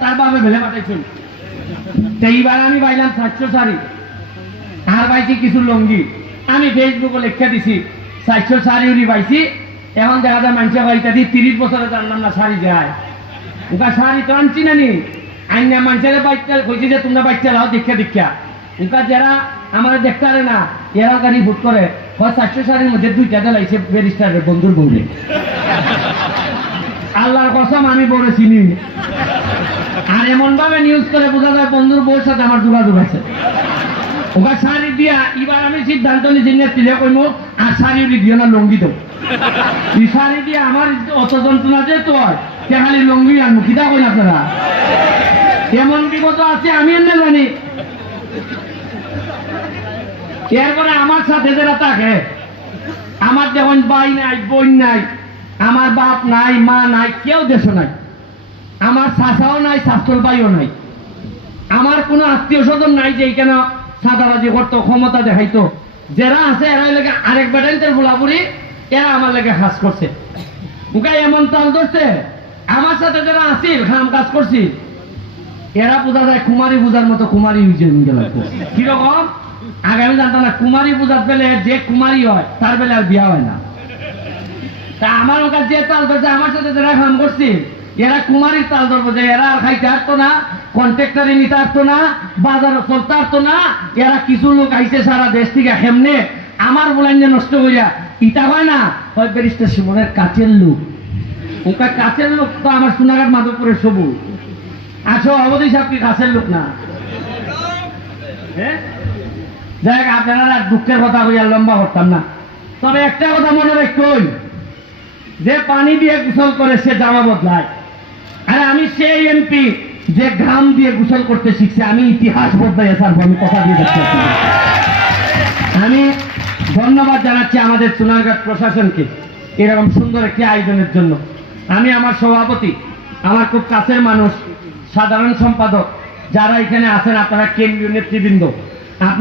তার বাবে ভেলে আমি সাতশো আর কিছু লঙ্গি। আমি ফেসবুকে লেখা দিছি, সাতশো উনি এখন দেখা যায় মানুষে বাড়িতে দিয়ে তিরিশ বছরে জানলাম না শাড়ি যায় ওটা শাড়ি তো আনছি না নি। আইনা মানুষের বাচ্চা কইছি যে তোমরা বাচ্চা লাও দীক্ষা দীক্ষা। ওটা যারা আমার দেখতে না, এরা গাড়ি ভোট করে, হয় চারশো শাড়ির মধ্যে দুইটা দেলাইছে ব্যারিস্টারের বন্ধুর বউরে। আল্লাহর কসম, আমি বড় চিনি। আর এমন ভাবে নিউজ করে বোঝা যায় বন্ধুর বউর সাথে আমার যোগাযোগ আছে। ওকে শাড়ি দিয়া এবার আমি সিদ্ধান্ত নিয়েছি নেত্রীরে কইম, আর শাড়ি দিও না, লঙ্গি দেব এই শাড়ি দিয়ে আমার অত যন্ত্রণা যে তো খালি লঙ্গি আর মুখিদা কই আপনারা। এমন বিপদ আছে, আমি এনে জানি। এরপরে আমার সাথে যারা থাকে, আমার যেমন বাই নাই, বোন নাই আমার বাপ নাই, মা নাই, কেউ দেশ নাই। আমার শাসাও নাই শাস্ত্র ভাইও নাই। আমার কোনো আত্মীয় স্বজন নাই যে এখানে সাদাবাজি করতো, ক্ষমতা দেখাইতো। যারা আছে, এরা লেগে আরেক বেটাইন্টের গোলাপুরি এরা আমার লেগে হাস করছে। উকা এমন তাল ধরছে, আমার সাথে যারা আসিল খাম কাজ করছি, এরা বোঝা যায় কুমারী পূজার মতো কুমারী হয়েছে কীরকম? আগে আমি জানতাম না, কুমারী পূজার পেলে যে কুমারী হয়, তার বেলে আর বিয়া হয় না। তা আমার ওখানে যে তাল ধরছে আমার সাথে যারা কাম করছি এরা কুমারীর তাল ধরবো যে এরা আর খাইতে পারতো না কন্ট্রাক্টারে নিতে পারতো না বাজারে চলতে পারতো না এরা কিছু লোক আইছে সারা দেশ থেকে হেমনে আমার বলেন যে নষ্ট করিয়া ইটা হয় না হয় ব্যারিস্টার সুমনের কাছের লোক। ওটা কাছের লোক তো আমার সোনাঘাট মাধবপুরের সবু। আছো অবধি সাহেব কি কাছের লোক না? হ্যাঁ? যাই হোক, আপনারা দুঃখের কথা হইয়া লম্বা করতাম না। তবে একটা কথা মনে রাখুন যে পানি দিয়ে গোসল করে, সে জামা বদলায়। আর আমি সেই এমপি যে ঘাম দিয়ে গোসল করতে শিখছে, আমি ইতিহাস বদলাই স্যার, আমি কথা দিয়ে আমি ধন্যবাদ জানাচ্ছি আমাদের সোনারঘাট প্রশাসনকে, এরকম সুন্দর একটি আয়োজনের জন্য। আমি আমার সভাপতি, আমার খুব কাছের মানুষ, সাধারণ সম্পাদক, যারা এখানে আছেন, আপনারা কেন্দ্রীয় নেতৃবৃন্দ, আপনার